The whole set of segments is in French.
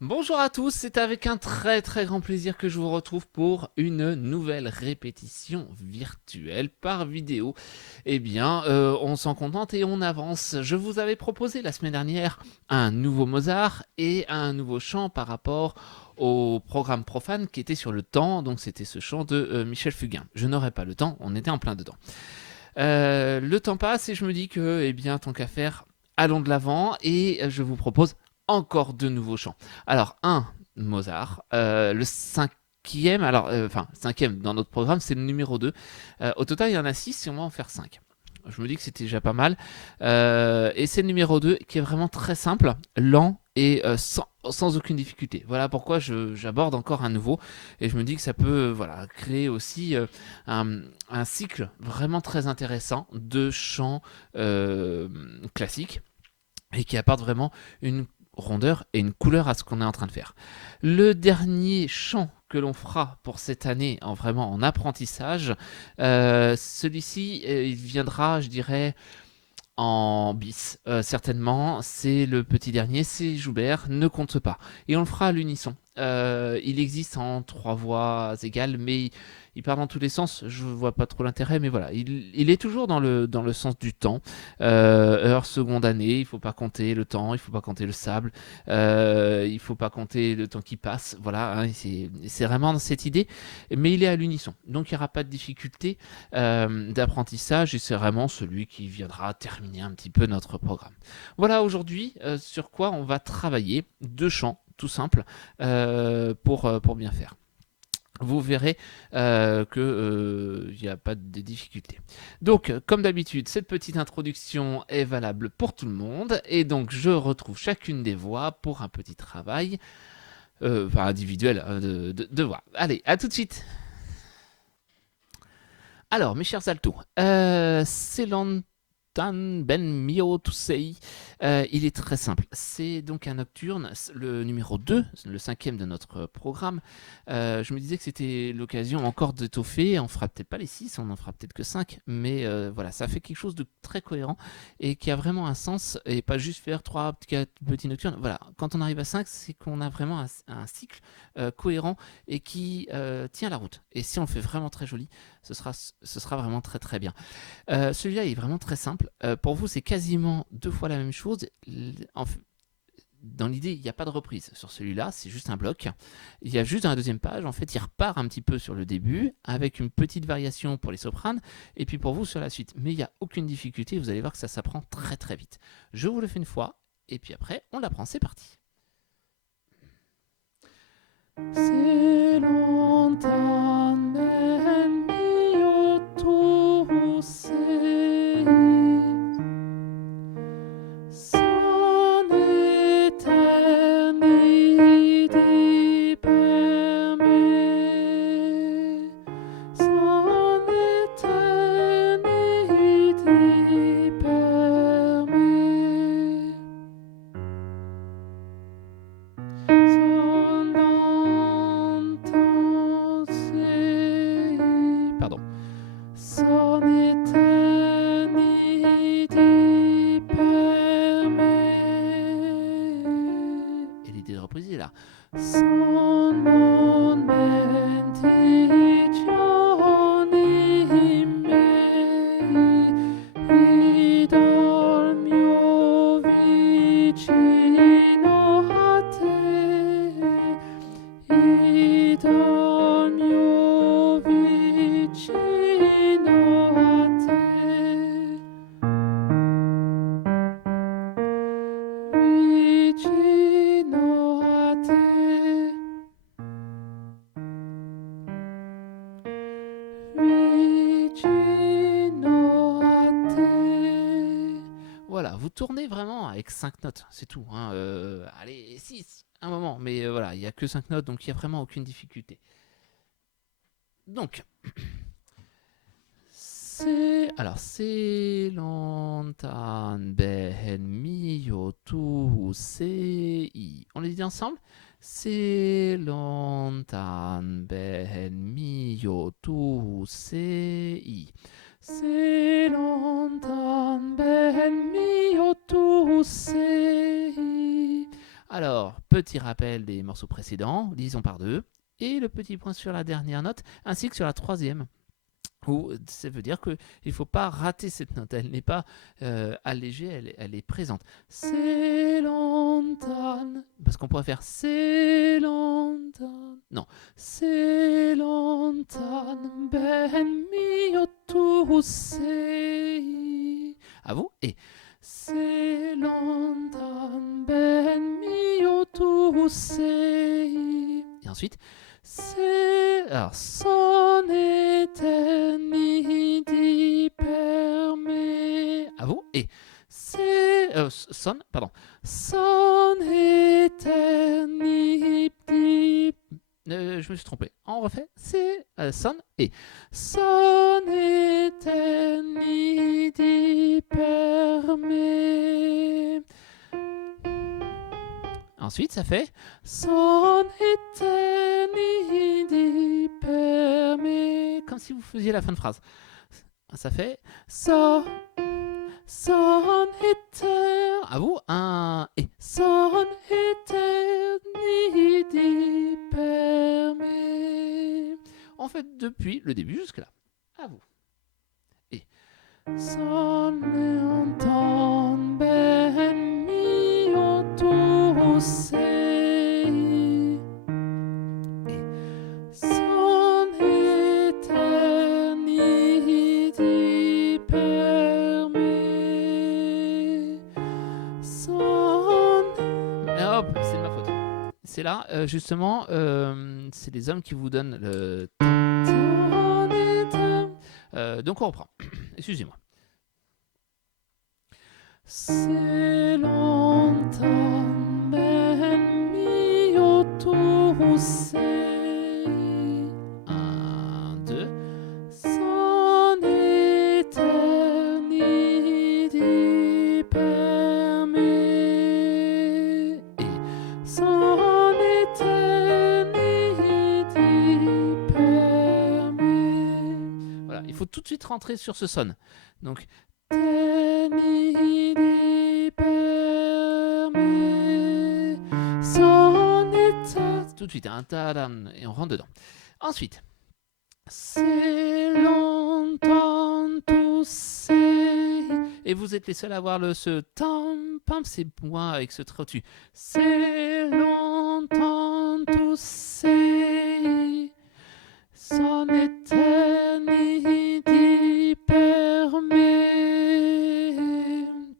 Bonjour à tous, c'est avec un très très grand plaisir que je vous retrouve pour une nouvelle répétition virtuelle par vidéo. On s'en contente et on avance. Je vous avais proposé la semaine dernière un nouveau Mozart et un nouveau chant par rapport au programme profane qui était sur le temps, donc c'était ce chant de Michel Fugain. Je n'aurais pas le temps, on était en plein dedans. Le temps passe et je me dis que, tant qu'à faire, allons de l'avant et je vous propose encore de nouveaux chants. Alors, un Mozart, le cinquième, cinquième dans notre programme, c'est le numéro 2. Au total, il y en a 6 et on va en faire 5. Je me dis que c'était déjà pas mal. Et c'est le numéro 2 qui est vraiment très simple, lent et sans aucune difficulté. Voilà pourquoi j'aborde encore un nouveau. Et je me dis que ça peut créer aussi un, un cycle vraiment très intéressant de chants classiques et qui apporte vraiment une rondeur et une couleur à ce qu'on est en train de faire. Le dernier chant que l'on fera pour cette année vraiment en apprentissage, celui-ci il viendra, je dirais, en bis, certainement. C'est le petit dernier, c'est Joubert, ne compte pas. Et on le fera à l'unisson. Il existe en trois voix égales, mais il part dans tous les sens. Je vois pas trop l'intérêt, mais voilà. Il est toujours dans le sens du temps. Heure, seconde, année, il faut pas compter le temps, il faut pas compter le sable, il faut pas compter le temps qui passe. Voilà, hein, c'est vraiment dans cette idée. Mais il est à l'unisson. Donc il n'y aura pas de difficulté d'apprentissage et c'est vraiment celui qui viendra terminer un petit peu notre programme. Voilà aujourd'hui sur quoi on va travailler. Deux chants, tout simple, pour bien faire. Vous verrez qu'il n'y a pas de difficulté. Donc, comme d'habitude, cette petite introduction est valable pour tout le monde. Et donc, je retrouve chacune des voix pour un petit travail individuel de voix. Allez, à tout de suite. Alors, mes chers altos, c'est longtemps ben mio to say. Il est très simple. C'est donc un nocturne, le numéro 2, le cinquième de notre programme. Je me disais que c'était l'occasion encore d'étoffer. On fera peut-être pas les 6, on en fera peut-être que 5. Mais voilà, ça fait quelque chose de très cohérent et qui a vraiment un sens et pas juste faire 3 petits nocturnes. Voilà, quand on arrive à 5, c'est qu'on a vraiment un cycle cohérent et qui tient la route. Et si on le fait vraiment très joli, ce sera vraiment très très bien. Celui-là est vraiment très simple. Pour vous, c'est quasiment deux fois la même chose. Dans l'idée, il n'y a pas de reprise sur celui-là, c'est juste un bloc. Il y a juste dans la deuxième page, en fait, il repart un petit peu sur le début, avec une petite variation pour les sopranes, et puis pour vous sur la suite. Mais il n'y a aucune difficulté, vous allez voir que ça s'apprend très très vite. Je vous le fais une fois, et puis après, on l'apprend, c'est parti. C'est longtemps, mio tu sei. Son éternité permet, son éternité permet, son longtemps pardon, son éternité permet. Et l'idée de reprise est là. Son momenti giorni miei, idol mio vicino a te, idol mio vicino a te, vicino a te, vicino a te. Voilà, vous tournez vraiment avec 5 notes, c'est tout, hein. Allez, 6, un moment, mais voilà, il n'y a que 5 notes, donc il n'y a vraiment aucune difficulté. Donc, c'est longtemps ben mio tu sei. On les dit ensemble. C'est longtemps ben mio tu sei. C'est longtemps ben mio tu sei. Alors, petit rappel des morceaux précédents, divisons par 2, et le petit point sur la dernière note, ainsi que sur la troisième. Où ça veut dire qu'il ne faut pas rater cette note, elle n'est pas allégée, elle est présente. C'est longtemps, parce qu'on pourrait faire c'est longtemps, non, c'est longtemps, ben mio tu sei. À vous, et c'est longtemps, ben mio tu sei. Et ensuite, alors, son éternité permet. À vous. Et c'est. Son éternité. Je me suis trompé. On refait. C'est son et. Son éternité permet. Ensuite, ça fait son éternité permet. Comme si vous faisiez la fin de phrase. Ça fait son éternité. À vous, un et. Son éternité permet. On fait depuis le début jusque là. À vous. Et. Son entend ben mio tu sei. Et son éternité permet. Son... Hop, c'est de ma faute. C'est là, justement, c'est les hommes qui vous donnent le... donc on reprend. Excusez-moi. C'est longtemps, ben mio tu sei. 1, 2. Son éternité permet. Et son éternité permet. Voilà, il faut tout de suite rentrer sur ce son. Donc, éternité permet. Son éternité. Tout de suite, un tadam, et on rentre dedans. Ensuite, c'est longtemps tu sais. Et vous êtes les seuls à avoir ce tam pam, c'est moi avec ce trait au-dessus. C'est longtemps tu sais. Son éternité permet.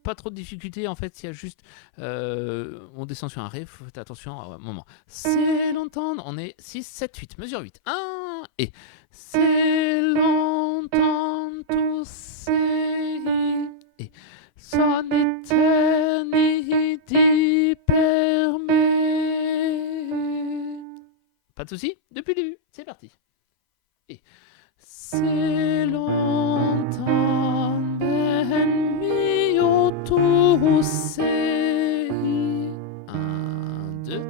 Pas trop de difficultés en fait, il y a juste. On descend sur un ré, faites attention à un moment. C'est longtemps, on est 6, 7, 8, mesure 8. 1 et. C'est longtemps tu sais. Et. Son éternité permet. Pas de soucis, depuis le début, c'est parti. Et c'est longtemps ben mio tu sei. 1, 2.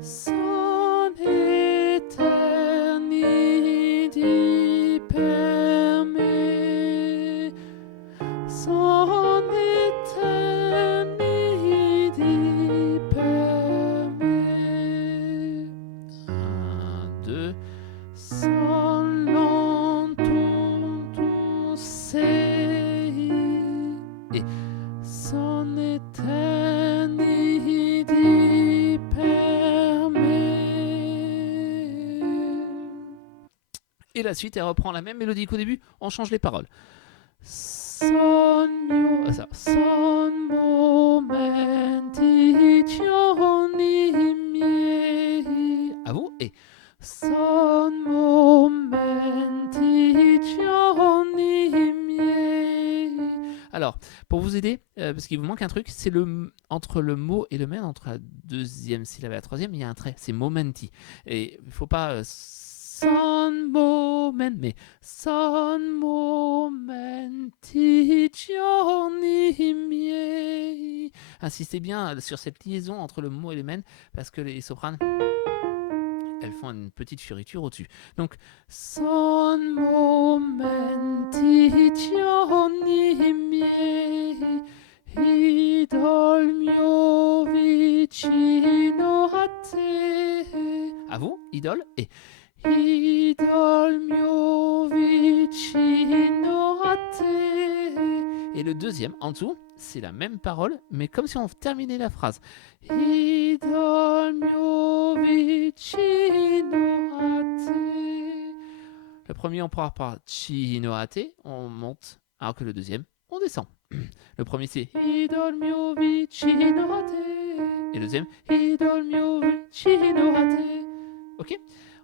Son éternité permet. Son éternité permet. 1, 2. Son longtemps tu sais. Et son éternité permet. Et la suite, elle reprend la même mélodie qu'au début, on change les paroles. Son momenti giorni miei. À vous. Et son momenti giorni miei. Alors, pour vous aider, parce qu'il vous manque un truc, c'est entre le mot et le men, entre la deuxième syllabe et la troisième, il y a un trait, c'est momenti. Et il ne faut pas son moment, mais son momenti giorni miei. Insistez bien sur cette liaison entre le mot et le men, parce que les sopranes, elles font une petite fioriture au-dessus. Donc, son momenti giorni miei, idol mio vicino à vous, idole, et idole mio vicino a te. Et le deuxième, en dessous, c'est la même parole, mais comme si on terminait la phrase. Idole mio vicino a te. Le premier, on part par vicino a te, on monte, alors que le deuxième, on descend. Le premier, c'est idole mio vicino a te. Et le deuxième, idole mio vicino a te. Ok.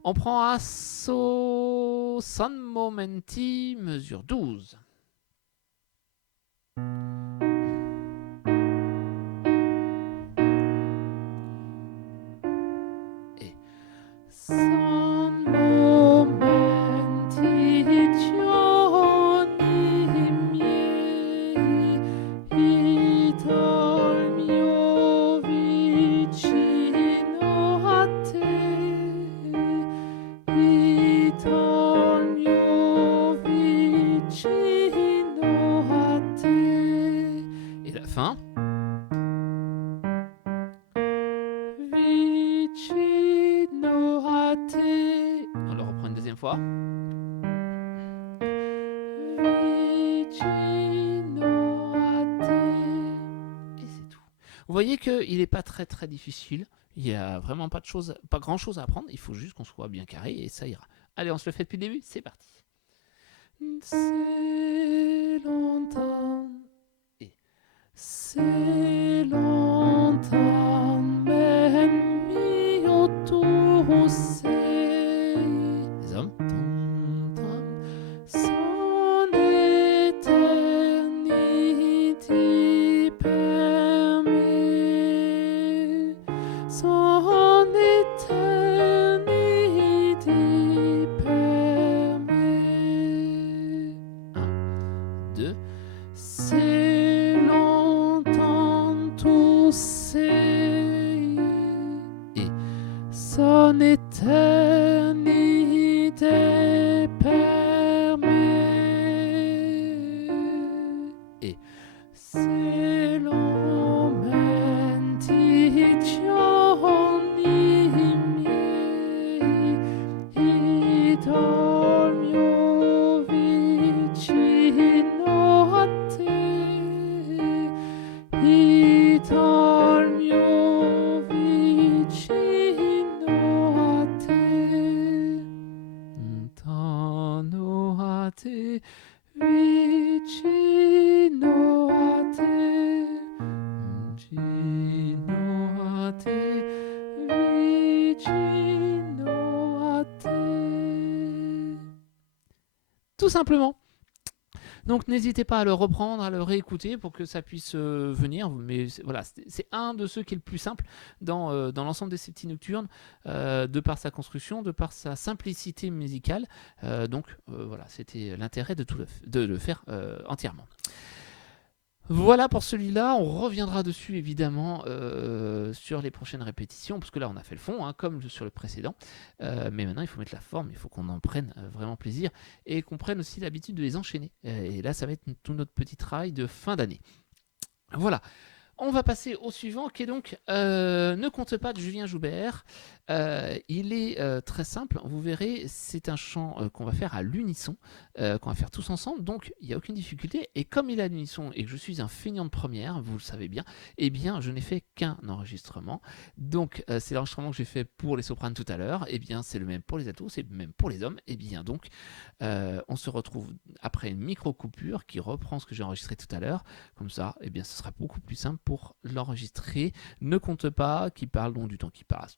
On prend Asso San Momenti, mesure 12. Et San Momenti giorni miei, idol mio vicino a te. Idol mio vicino a te. Et la fin. Vicino a te. On le reprend une deuxième fois. Vicino a te. Et c'est tout. Vous voyez qu'il n'est pas très très difficile. Il n'y a vraiment pas grand chose à apprendre. Il faut juste qu'on soit bien carré et ça ira. Allez, on se le fait depuis le début. C'est parti. C'est longtemps. Et c'est longtemps. Men mio tu sei. Les hommes. Son éternité per me. Son éternité per me. 1, 2. C'est longtemps tu sei. Et son éternité per me. Et c'est momenti giorni miei, idol mio vicino a te, idol mio vicino a te, lontano a te, vicino a te, vicino a te, vicino a te. Tout simplement. Donc n'hésitez pas à le reprendre, à le réécouter pour que ça puisse venir. Mais voilà, c'est un de ceux qui est le plus simple dans l'ensemble des septies nocturnes, de par sa construction, de par sa simplicité musicale. Donc voilà, c'était l'intérêt de le faire entièrement. Voilà pour celui-là, on reviendra dessus évidemment sur les prochaines répétitions, parce que là on a fait le fond, hein, comme sur le précédent, mais maintenant il faut mettre la forme, il faut qu'on en prenne vraiment plaisir, et qu'on prenne aussi l'habitude de les enchaîner, et là ça va être tout notre petit travail de fin d'année. Voilà. On va passer au suivant qui est donc Ne compte pas de Julien Joubert. Il est très simple, vous verrez, c'est un chant qu'on va faire à l'unisson, qu'on va faire tous ensemble, donc il n'y a aucune difficulté. Et comme il est à l'unisson et que je suis un feignant de première, vous le savez bien, eh bien je n'ai fait qu'un enregistrement. Donc c'est l'enregistrement que j'ai fait pour les sopranes tout à l'heure, et bien c'est le même pour les altos, c'est le même pour les hommes. Et bien donc on se retrouve après une micro-coupure qui reprend ce que j'ai enregistré tout à l'heure. Comme ça, eh bien, ce sera beaucoup plus simple pour l'enregistrer. Ne compte pas, qui parle donc du temps qui passe,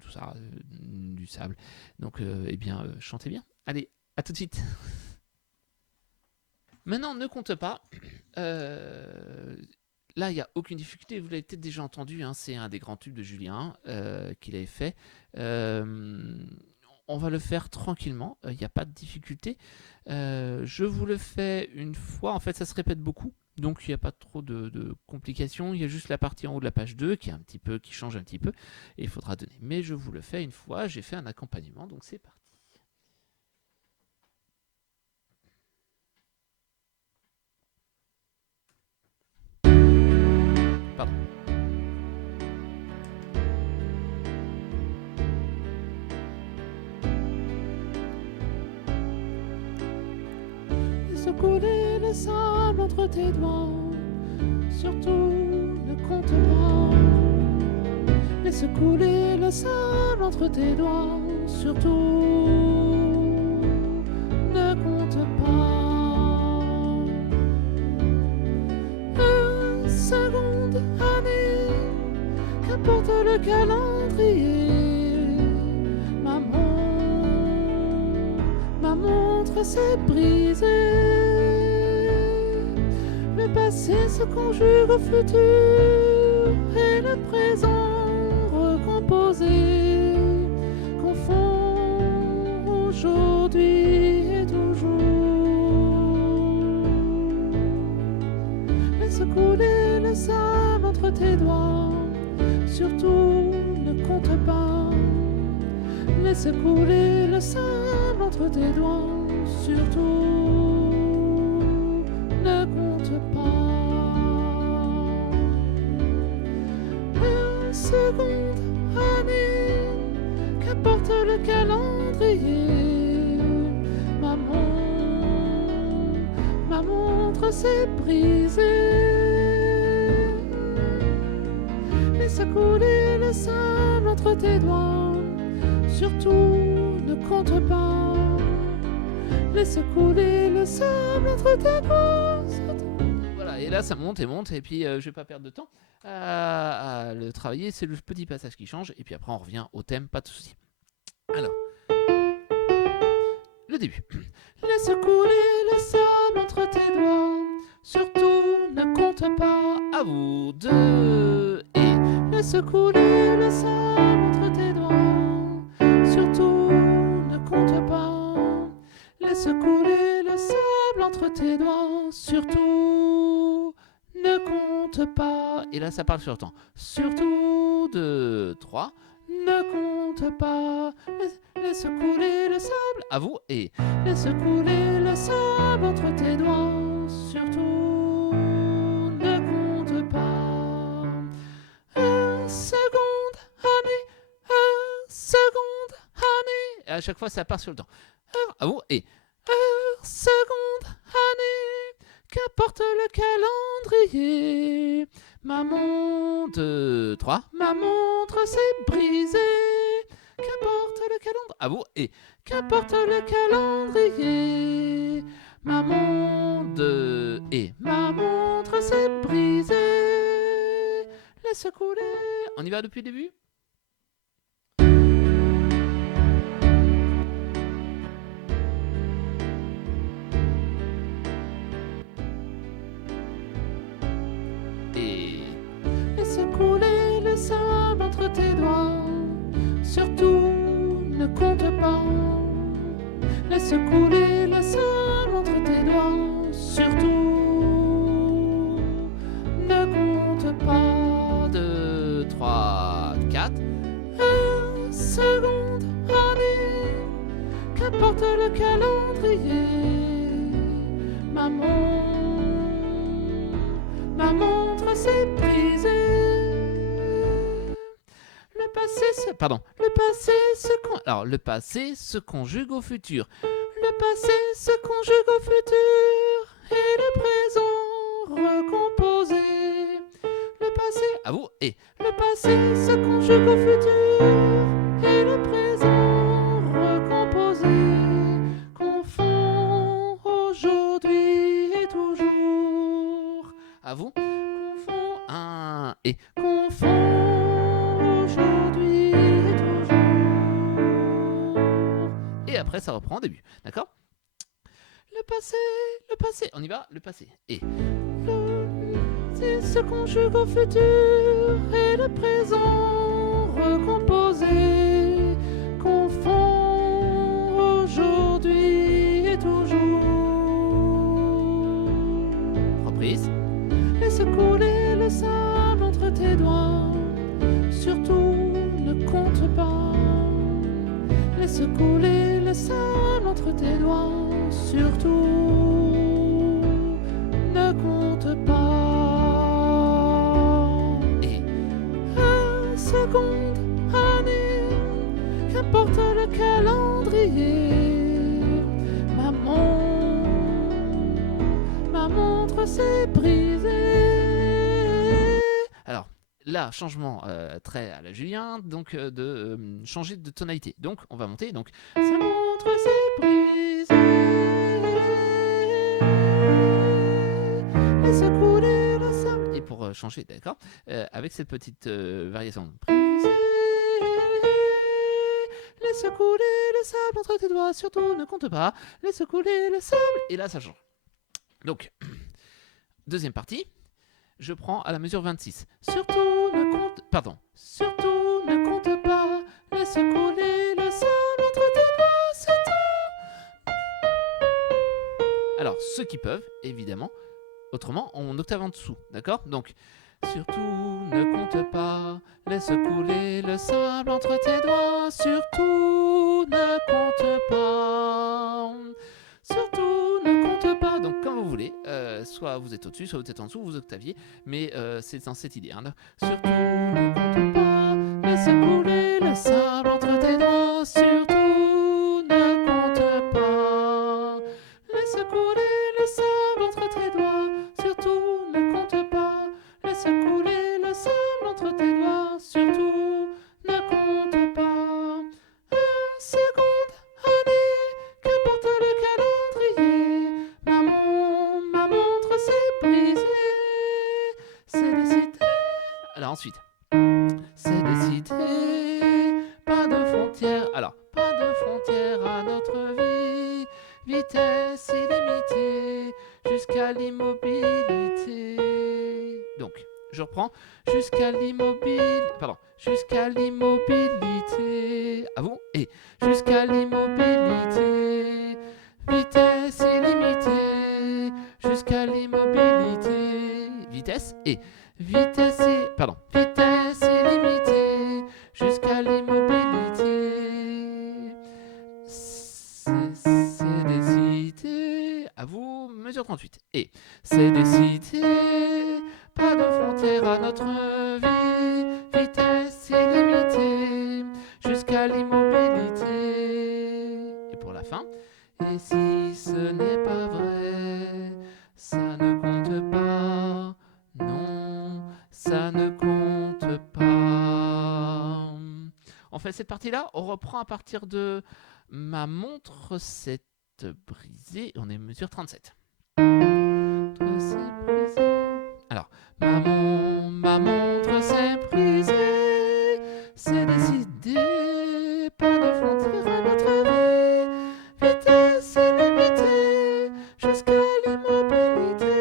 tout ça, du sable. Donc, eh bien, chantez bien. Allez, à tout de suite. Maintenant, ne compte pas. Là, il n'y a aucune difficulté. Vous l'avez peut-être déjà entendu. Hein, c'est un des grands tubes de Julien qu'il avait fait. On va le faire tranquillement. Il n'y a pas de difficulté. Je vous le fais une fois. En fait, ça se répète beaucoup. Donc, il n'y a pas trop de complications. Il y a juste la partie en haut de la page 2 qui change un petit peu. Et il faudra donner. Mais je vous le fais une fois. J'ai fait un accompagnement. Donc, c'est parti. Pardon. Laisse couler le sable entre tes doigts. Surtout ne compte pas. Laisse couler le sable entre tes doigts. Surtout ne compte pas. Une seconde année, qu'importe le calendrier. Ma montre s'est brisée. Le passé se conjugue au futur et le présent recomposé confond aujourd'hui et toujours. Laisse couler le sable entre tes doigts, surtout ne compte pas. Laisse couler le sable entre tes doigts, surtout ne compte pas. Une seconde année, qu'apporte le calendrier. Ma montre s'est brisée. Laisse couler le sable entre tes doigts, surtout ne compte pas. Laisse couler le sable entre tes doigts. Voilà, et là ça monte, et puis je vais pas perdre de temps à le travailler. C'est le petit passage qui change, et puis après on revient au thème, pas de souci. Alors, le début. Laisse couler le sable entre tes doigts, surtout ne compte pas. À vous deux. Et laisse couler le sable entre tes doigts, surtout ne compte pas. Laisse couler le sable entre tes doigts, surtout ne compte pas. Et là ça parle sur le temps. Surtout 2, 3. Ne compte pas. Laisse couler le sable. À vous. Et laisse couler le sable entre tes doigts, surtout ne compte pas. Une seconde année. Une seconde année. Et à chaque fois ça part sur le temps. À vous. Et une seconde année, qu'apporte le calendrier. Ma montre, 3. Ma montre s'est brisée. Qu'apporte le calendrier. À vous. Et qu'apporte le calendrier. Ma montre, et ma montre s'est brisée. Laisse couler. On y va depuis le début. Laisse couler le sable entre tes doigts, surtout ne compte pas. Laisse couler le sable entre tes doigts, surtout ne compte pas. 2, 3, 4. Une seconde année, qu'apporte le calendrier. Ma montre s'est brisée. Le passé se conjugue au futur. Le passé se conjugue au futur et le présent recomposé. Le passé, à vous. Et le passé se conjugue au futur et le présent recomposé confond aujourd'hui et toujours. À vous. Confond un et confond aujourd'hui et toujours. Et après ça reprend au début, d'accord? Le passé, on y va, le passé. Et le passé se conjugue au futur et le présent recomposé confond aujourd'hui et toujours. Reprise. Laisse couler le sable entre tes doigts, surtout ne compte pas. Laisse couler le sable entre tes doigts, surtout ne compte pas. Et une seconde année, qu'importe le calendrier. montre s'est brisée. Alors, là, changement très à la Julien, donc de changer de tonalité. Donc, on va monter. Donc, sa montre s'est brisée. Laisse couler le sable. Et pour changer, d'accord, avec cette petite variation. Brisée. Laisse couler le sable entre tes doigts, surtout ne compte pas. Laisse couler le sable. Et là, ça change. Donc, deuxième partie. Je prends à la mesure 26. Surtout ne compte pas. Laisse couler le sable entre tes doigts, surtout. Alors, ceux qui peuvent, évidemment. Autrement, on octave en dessous, d'accord? Donc, surtout ne compte pas. Laisse couler le sable entre tes doigts. Surtout ne compte pas. Surtout ne compte pas. Donc, comme vous voulez, soit vous êtes au-dessus, soit vous êtes en dessous, vous octaviez, mais c'est dans cette idée. Hein. Surtout ne compte pas. Laisse couler le sable entre tes doigts. Surtout ne compte pas. Laisse couler le sable entre tes doigts. Surtout ne compte pas. Laisse couler le sable entre tes doigts. Surtout ne compte pas. Un seconde, année, qu'importe le calendrier. Ma montre s'est brisée. C'est décidé. Alors ensuite, c'est décidé. Pas de frontières. Alors, pas de frontières à notre vie. Vitesse illimitée jusqu'à l'immobilité. Donc, je reprends. Jusqu'à l'immobilité. À vous. Et jusqu'à l'immobilité. Vitesse illimitée jusqu'à l'immobilité. Vitesse et vitesse illimitée jusqu'à l'immobilité. C'est décidé. À vous, mesure 38. Et c'est décidé. Pas de frontières à notre vie. Vitesse illimitée jusqu'à l'immobilité. Et pour la fin. Et si ce n'est pas vrai, ça ne compte pas. Non, ça ne compte pas. On fait cette partie-là, on reprend à partir de ma montre s'est brisée. On est mesure 37. Alors, ma montre s'est brisée. C'est décidé, pas de frontières à notre vie. Vitesse illimitée jusqu'à l'immobilité.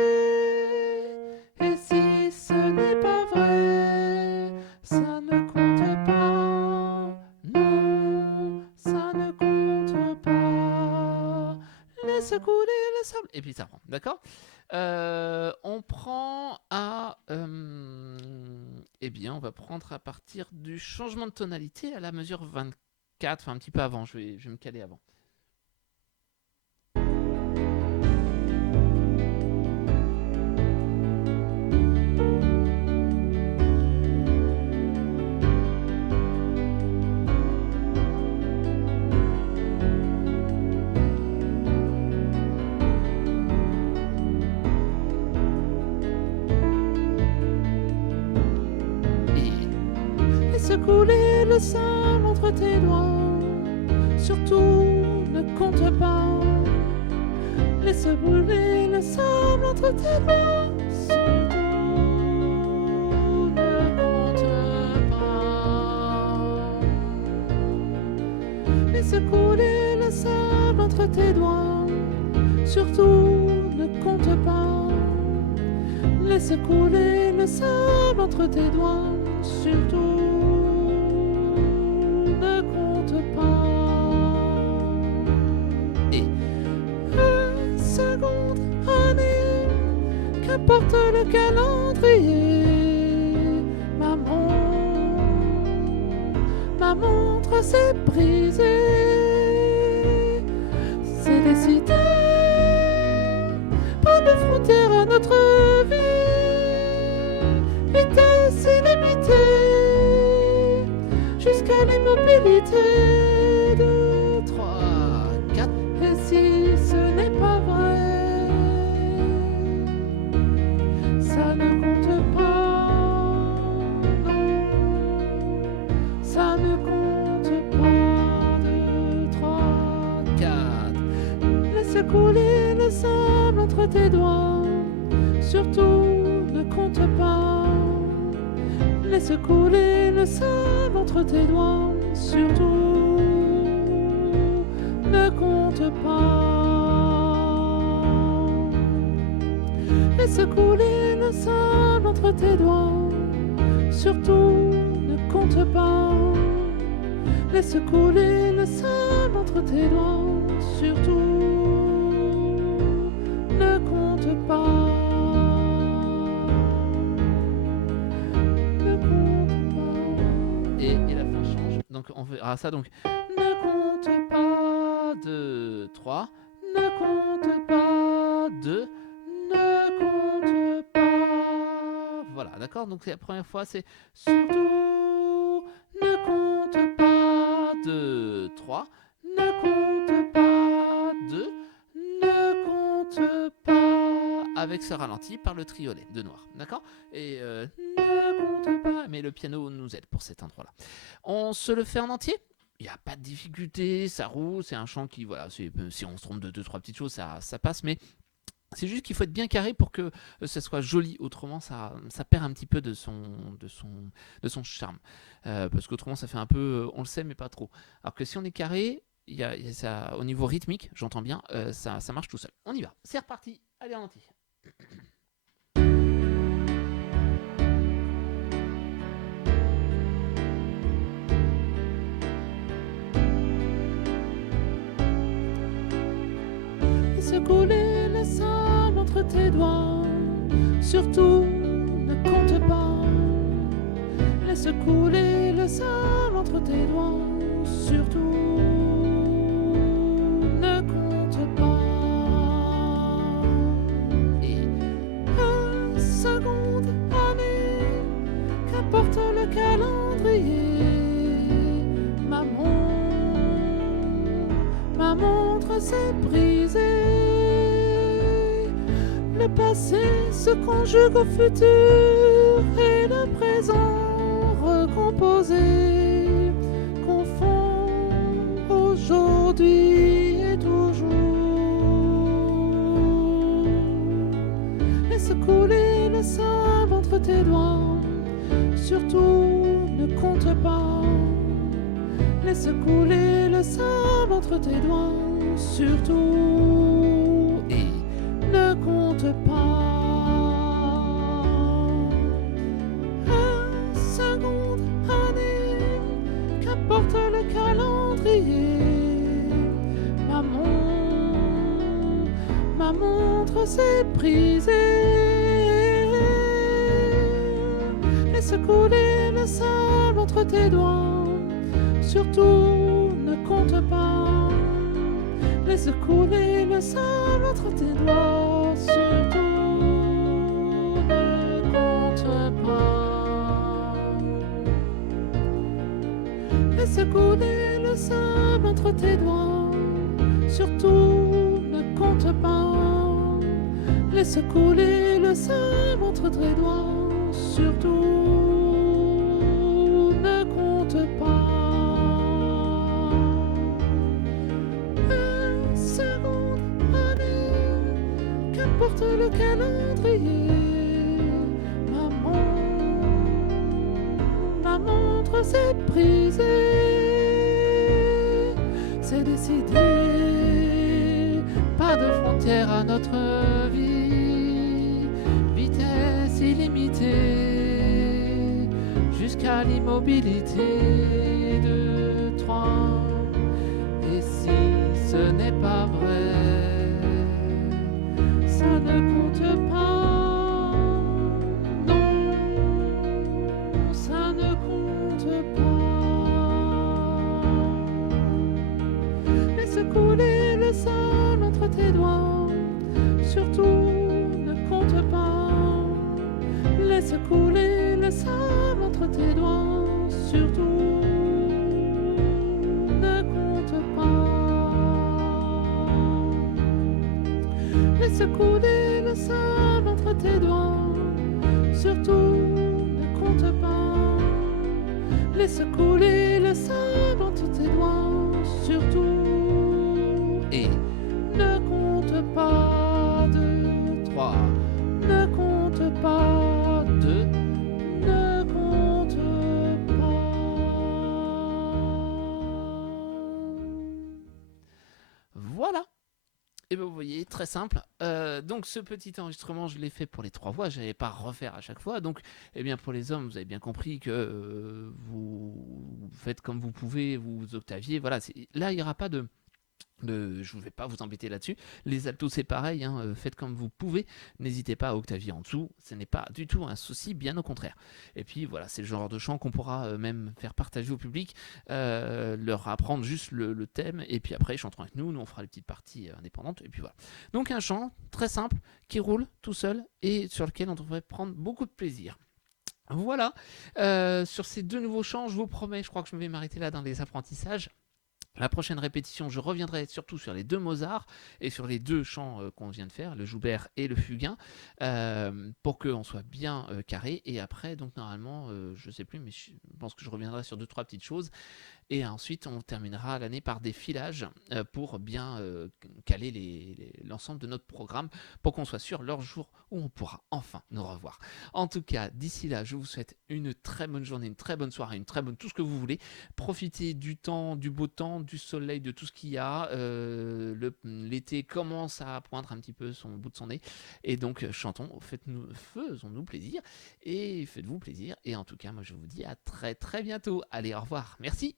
Et si ce n'est pas vrai, ça ne compte pas. Non, ça ne compte pas. Laisse couler le sable. Et puis ça prend, d'accord? On prend à... eh bien, on va prendre à partir du changement de tonalité à la mesure 24, enfin un petit peu avant, je vais me caler avant. Laisse couler le sable entre tes doigts. Surtout ne compte pas. Laisse couler le sable entre tes doigts. Surtout ne compte pas. Laisse couler le sable entre tes doigts. Surtout ne compte pas. Laisse couler le sable entre tes doigts. Surtout ne compte pas. Et une seconde, année, qu'importe le calendrier. Ma montre s'est brisée. C'est décidé. Pas de frontières à notre vie. Vitesse illimitée jusqu'à l'immobilité. 2, 3, 4. Et si ce n'est pas vrai, couler le sable entre tes doigts. Surtout ne compte pas. Laisse couler le sable entre tes doigts. Surtout ne compte pas. Laisse couler le sable entre tes doigts. Surtout ne compte pas. Laisse couler le sable entre tes doigts. Surtout ne compte pas. Ne compte pas. Et la fin change. Donc on verra ça. Donc ne compte pas. 2, 3. Ne compte pas. 2. Ne compte pas. Voilà, d'accord. Donc c'est la première fois, c'est surtout ne compte pas. 2, 3. Ne compte pas. 2. Ne compte pas. Avec ce ralenti par le triolet de noir, d'accord. Et ne compte pas. Mais le piano nous aide pour cet endroit-là. On se le fait en entier. Il n'y a pas de difficulté, ça roule, c'est un chant qui, voilà, si on se trompe de 2-3 petites choses, ça passe, mais c'est juste qu'il faut être bien carré pour que ça soit joli, autrement ça perd un petit peu de son charme. Parce qu'autrement ça fait un peu, on le sait mais pas trop. Alors que si on est carré, il y a ça, au niveau rythmique, j'entends bien, ça marche tout seul. On y va, c'est reparti, allez en entier. Laisse couler le sable entre tes doigts. Surtout ne compte pas. Laisse couler le sable entre tes doigts. Surtout ne compte pas. Et un seconde année, qu'apporte le calendrier. Ma montre s'est brisée. Le passé se conjugue au futur et le présent recomposé confond aujourd'hui et toujours. Laisse couler le sable entre tes doigts. Surtout ne compte pas. Laisse couler le sable entre tes doigts. Surtout et ne compte pas. Un seconde année, qu'apporte le calendrier. Ma montre s'est brisée. Laisse couler le sable entre tes doigts. Surtout ne compte pas. Laisse couler le sable entre tes doigts. Surtout ne compte pas. Laisse couler le sable entre tes doigts. Surtout ne compte pas. Laisse couler le sable entre tes doigts. Surtout ne compte pas. Porte le calendrier. Ma montre s'est brisée. C'est décidé. Pas de frontières à notre vie. Vitesse illimitée jusqu'à l'immobilité de 3. Et si ce n'est pas vrai, ça ne compte pas, non, ça ne compte pas. Laisse couler le sable entre tes doigts. Surtout ne compte pas. Laisse couler le sable entre tes doigts. Surtout ne compte pas. Laisse couler le sable entre tes doigts. Surtout ne compte pas. Laisse couler le sable entre tes doigts. Surtout et ne compte Et ben vous voyez, très simple. Donc ce petit enregistrement, je l'ai fait pour les 3 voix, je n'allais pas refaire à chaque fois. Donc, eh bien pour les hommes, vous avez bien compris que vous faites comme vous pouvez, vous octaviez. Voilà, là il n'y aura pas je ne vais pas vous embêter là-dessus. Les altos, c'est pareil, hein, faites comme vous pouvez. N'hésitez pas à octavier en dessous. Ce n'est pas du tout un souci, bien au contraire. Et puis voilà, c'est le genre de chant qu'on pourra même faire partager au public, leur apprendre juste le thème, et puis après ils chanteront avec nous. Nous, on fera les petites parties indépendantes, et puis voilà. Donc un chant très simple, qui roule tout seul, et sur lequel on devrait prendre beaucoup de plaisir. Voilà, sur ces 2 nouveaux chants, je vous promets, je crois que je vais m'arrêter là dans les apprentissages. La prochaine répétition, je reviendrai surtout sur les 2 Mozart et sur les 2 chants qu'on vient de faire, le Joubert et le Fugain, pour qu'on soit bien carré. Et après, donc normalement, je ne sais plus, mais je pense que je reviendrai sur 2-3 petites choses. Et ensuite, on terminera l'année par des filages pour bien caler l'ensemble de notre programme pour qu'on soit sûr leur jour où on pourra enfin nous revoir. En tout cas, d'ici là, je vous souhaite une très bonne journée, une très bonne soirée, une très bonne tout ce que vous voulez. Profitez du temps, du beau temps, du soleil, de tout ce qu'il y a. L'été commence à poindre un petit peu son bout de son nez. Et donc, chantons, faisons-nous plaisir et faites-vous plaisir. Et en tout cas, moi, je vous dis à très très bientôt. Allez, au revoir. Merci.